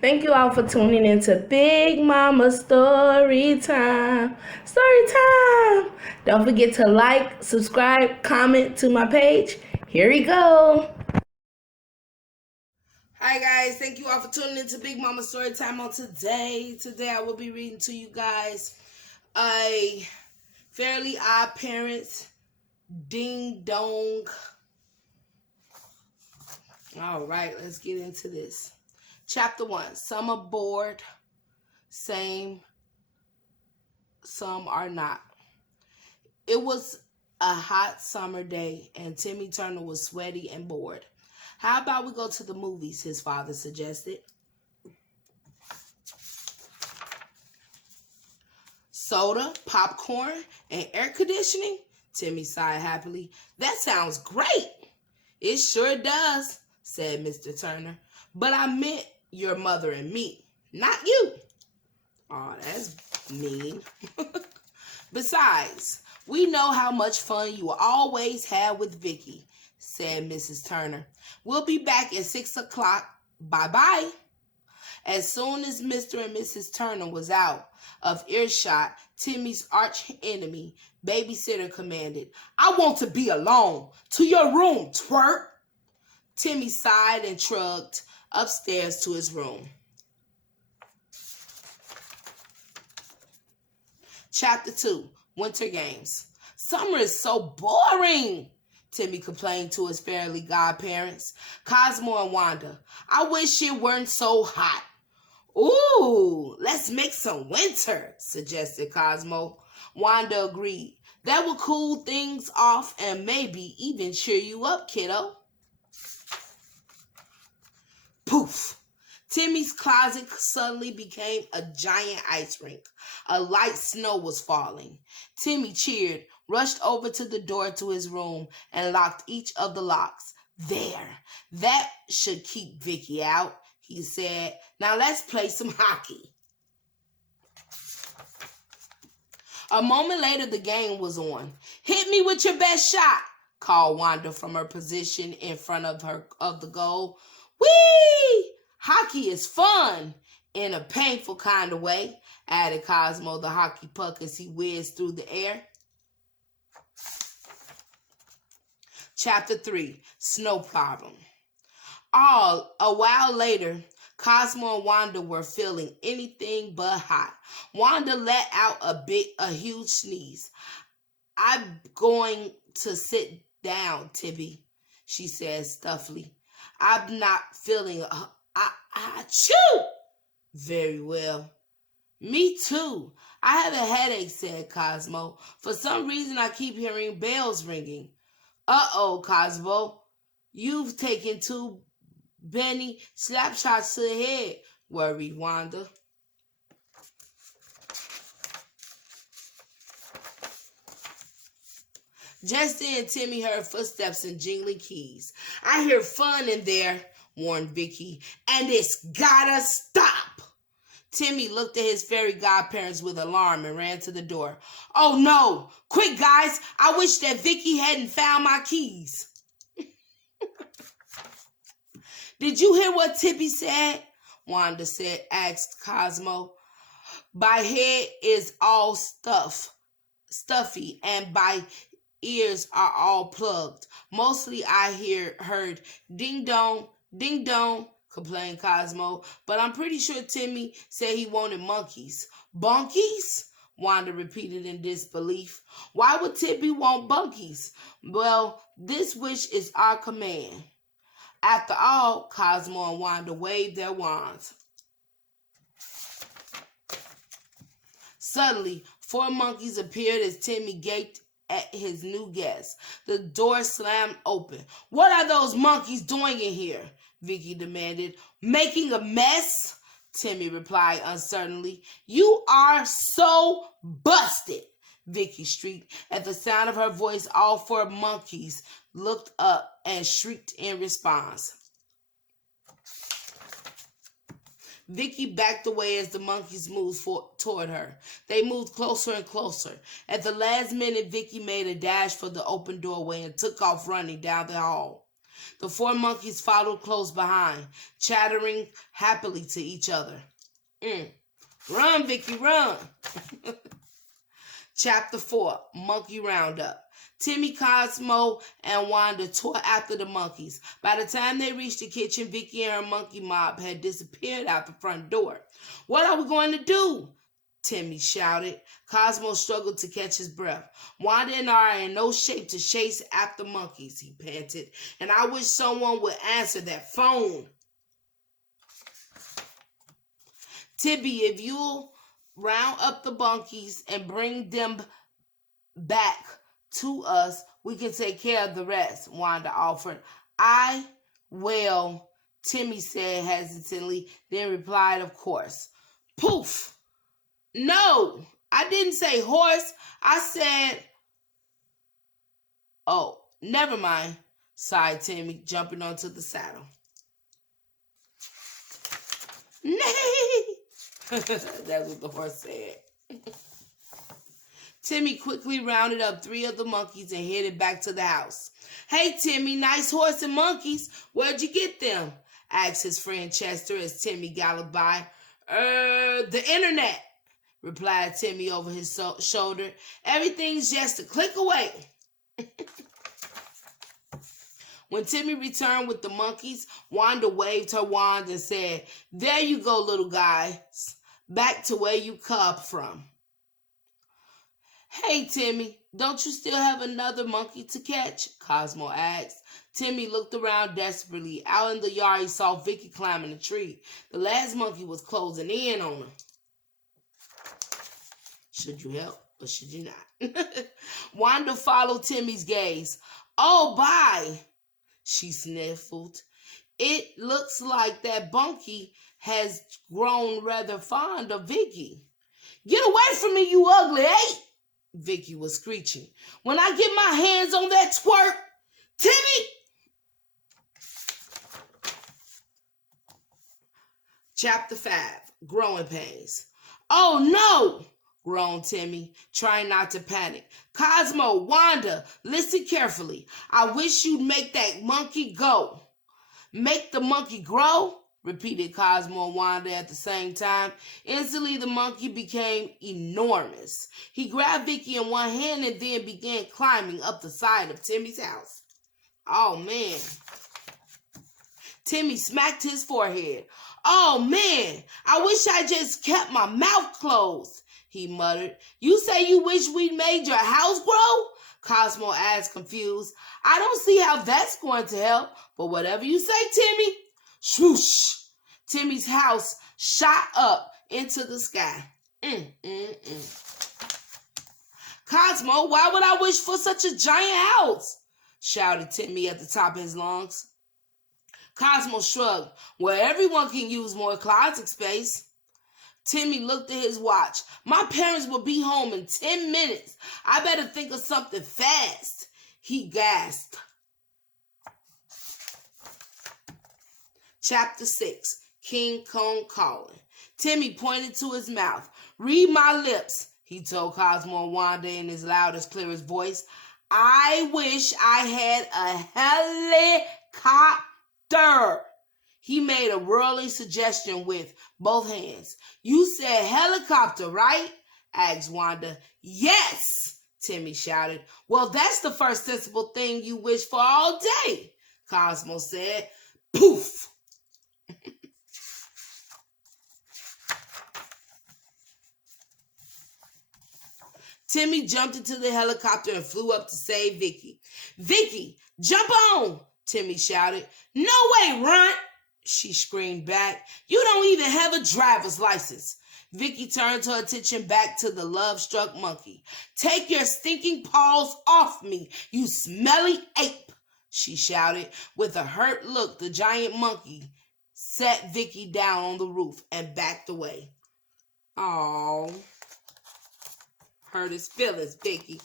Thank you all for tuning into Big Mama Story Time. Story Time! Don't forget to like, subscribe, comment to my page. Here we go. Hi guys, thank you all for tuning into Big Mama Story Time on today. Today I will be reading to you guys a Fairly Odd Parents Ding Dong. All right, let's get into this. Chapter 1. Some are bored, some are not. It was a hot summer day, and Timmy Turner was sweaty and bored. How about we go to the movies, his father suggested. Soda, popcorn, and air conditioning? Timmy sighed happily. That sounds great. It sure does, said Mr. Turner. But I meant your mother and me, not you. Oh, that's mean. Besides, we know how much fun you always have with Vicky, said Mrs. Turner. We'll be back at 6 o'clock. Bye-bye. As soon as Mr. and Mrs. Turner was out of earshot, Timmy's arch enemy, babysitter, commanded, I want to be alone. To your room, twerp. Timmy sighed and shrugged upstairs to his room. Chapter 2, Winter Games. Summer is so boring, Timmy complained to his Fairly Godparents, Cosmo and Wanda. I wish it weren't so hot. Ooh, let's make some winter, suggested Cosmo. Wanda agreed. That would cool things off and maybe even cheer you up, kiddo. Poof! Timmy's closet suddenly became a giant ice rink. A light snow was falling. Timmy cheered, rushed over to the door to his room, and locked each of the locks. There, that should keep Vicky out, he said. Now let's play some hockey. A moment later, the game was on. Hit me with your best shot, called Wanda from her position in front of the goal. Whee! Hockey is fun, in a painful kind of way, added Cosmo the hockey puck as he whizzed through the air. Chapter 3, Snow Problem. A while later, Cosmo and Wanda were feeling anything but hot. Wanda let out a huge sneeze. I'm going to sit down, Tibby, she said stuffily. I'm not feeling achoo very well. Me too. I have a headache, said Cosmo. For some reason, I keep hearing bells ringing. Uh-oh, Cosmo. You've taken too many slap shots to the head, worried Wanda. Just then, Timmy heard footsteps and jingling keys. I hear fun in there, warned Vicky, and it's gotta stop. Timmy looked at his fairy godparents with alarm and ran to the door. Oh no! Quick, guys! I wish that Vicky hadn't found my keys. Did you hear what Tippy said? Wanda asked Cosmo. My head is all stuffy, and my ears are all plugged. Mostly I heard ding dong, complained Cosmo. But I'm pretty sure Timmy said he wanted monkeys. Bunkies? Wanda repeated in disbelief. Why would Tippy want bunkies? Well, this wish is our command. After all, Cosmo and Wanda waved their wands. Suddenly, 4 monkeys appeared as Timmy gaped at his new guest. The door slammed open. What are those monkeys doing in here? Vicky demanded. Making a mess? Timmy replied uncertainly. You are so busted, Vicky shrieked. At the sound of her voice, all 4 monkeys looked up and shrieked in response. Vicky backed away as the monkeys moved toward her. They moved closer and closer. At the last minute, Vicky made a dash for the open doorway and took off running down the hall. The 4 monkeys followed close behind, chattering happily to each other. Run, Vicky, run. Chapter 4, Monkey Roundup. Timmy, Cosmo, and Wanda tore after the monkeys. By the time they reached the kitchen, Vicky and her monkey mob had disappeared out the front door. What are we going to do? Timmy shouted. Cosmo struggled to catch his breath. Wanda and I are in no shape to chase after monkeys, he panted, and I wish someone would answer that phone. Tibby, if you'll round up the monkeys and bring them back to us, we can take care of the rest, Wanda offered. I will, Timmy said hesitantly, then replied, of course. Poof! No, I didn't say horse. I said, oh, never mind, sighed Timmy, jumping onto the saddle. Nay! That's what the horse said. Timmy quickly rounded up 3 of the monkeys and headed back to the house. Hey, Timmy, nice horse and monkeys. Where'd you get them? Asked his friend Chester as Timmy galloped by. The internet, replied Timmy over his shoulder. Everything's just a click away. When Timmy returned with the monkeys, Wanda waved her wand and said, there you go, little guys. Back to where you come from. Hey, Timmy, don't you still have another monkey to catch? Cosmo asked. Timmy looked around desperately. Out in the yard, he saw Vicky climbing a tree. The last monkey was closing in on him. Should you help or should you not? Wanda followed Timmy's gaze. Oh, bye, she sniffled. It looks like that monkey has grown rather fond of Vicky. Get away from me, you ugly ape! Vicky was screeching. When I get my hands on that twerp, Timmy! Chapter 5, Growing Pains. Oh no, groaned Timmy, trying not to panic. Cosmo, Wanda, listen carefully. I wish you'd make that monkey go. Make the monkey grow? Repeated Cosmo and Wanda at the same time. Instantly, the monkey became enormous. He grabbed Vicky in one hand and then began climbing up the side of Timmy's house. Oh, man. Timmy smacked his forehead. Oh, man, I wish I just kept my mouth closed, he muttered. You say you wish we'd made your house grow? Cosmo asked, confused. I don't see how that's going to help, but whatever you say, Timmy. Swoosh! Timmy's house shot up into the sky. Cosmo, why would I wish for such a giant house? Shouted Timmy at the top of his lungs. Cosmo shrugged. Well, everyone can use more closet space. Timmy looked at his watch. My parents will be home in 10 minutes. I better think of something fast. He gasped. Chapter 6, King Kong Calling. Timmy pointed to his mouth. Read my lips, he told Cosmo and Wanda in his loudest, clearest voice. I wish I had a helicopter. He made a whirling suggestion with both hands. You said helicopter, right? Asked Wanda. Yes, Timmy shouted. Well, that's the first sensible thing you wish for all day, Cosmo said. Poof! Timmy jumped into the helicopter and flew up to save Vicky. Vicky, jump on, Timmy shouted. No way, Runt, she screamed back. You don't even have a driver's license. Vicky turned her attention back to the love-struck monkey. Take your stinking paws off me, you smelly ape, she shouted. With a hurt look, the giant monkey set Vicky down on the roof and backed away. Aww. Hurt his feelings, Vicky.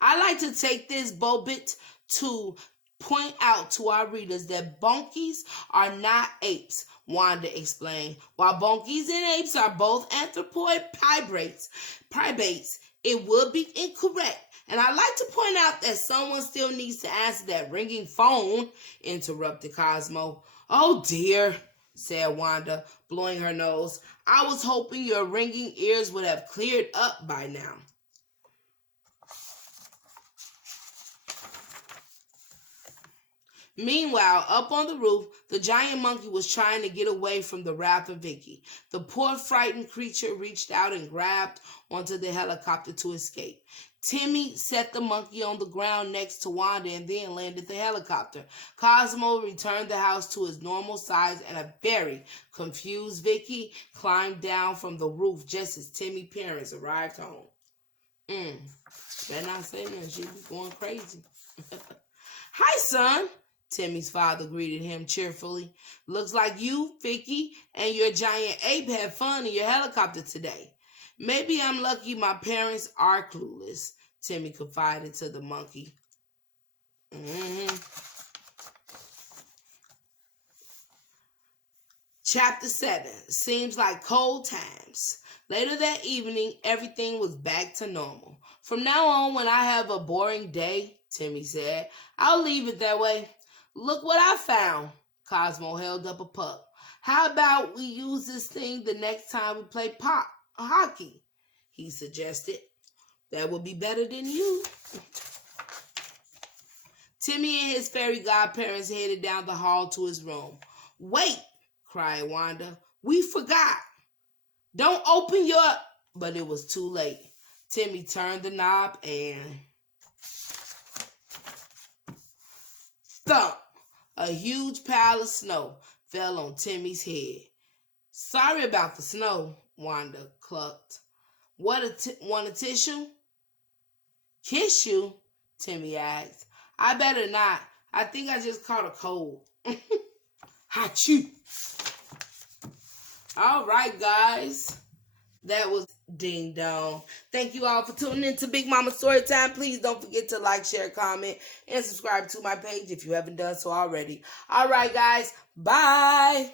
I like to take this bobit to point out to our readers that monkeys are not apes, Wanda explained. While monkeys and apes are both anthropoid primates, It would be incorrect. And I'd like to point out that someone still needs to answer that ringing phone, interrupted Cosmo. Oh dear, said Wanda, blowing her nose. I was hoping your ringing ears would have cleared up by now. Meanwhile, up on the roof, the giant monkey was trying to get away from the wrath of Vicky. The poor frightened creature reached out and grabbed onto the helicopter to escape. Timmy set the monkey on the ground next to Wanda and then landed the helicopter. Cosmo returned the house to its normal size, and a very confused Vicky climbed down from the roof just as Timmy's parents arrived home. Better not say nothing. She was going crazy. Hi, son. Timmy's father greeted him cheerfully. Looks like you, Vicky, and your giant ape had fun in your helicopter today. Maybe I'm lucky my parents are clueless, Timmy confided to the monkey. Chapter 7. Seems like cold times. Later that evening, everything was back to normal. From now on, when I have a boring day, Timmy said, I'll leave it that way. Look what I found. Cosmo held up a pup. How about we use this thing the next time we play hockey? He suggested. That would be better than you. Timmy and his fairy godparents headed down the hall to his room. Wait, cried Wanda. We forgot. Don't open your... But it was too late. Timmy turned the knob and... Thump! A huge pile of snow fell on Timmy's head. Sorry about the snow, Wanda clucked. Want a tissue? Kiss you? Timmy asked. I better not. I think I just caught a cold. Achoo! All right, guys. That was Ding Dong. Thank you all for tuning in to Big Mama Storytime. Please don't forget to like, share, comment, and subscribe to my page if you haven't done so already. All right, guys. Bye.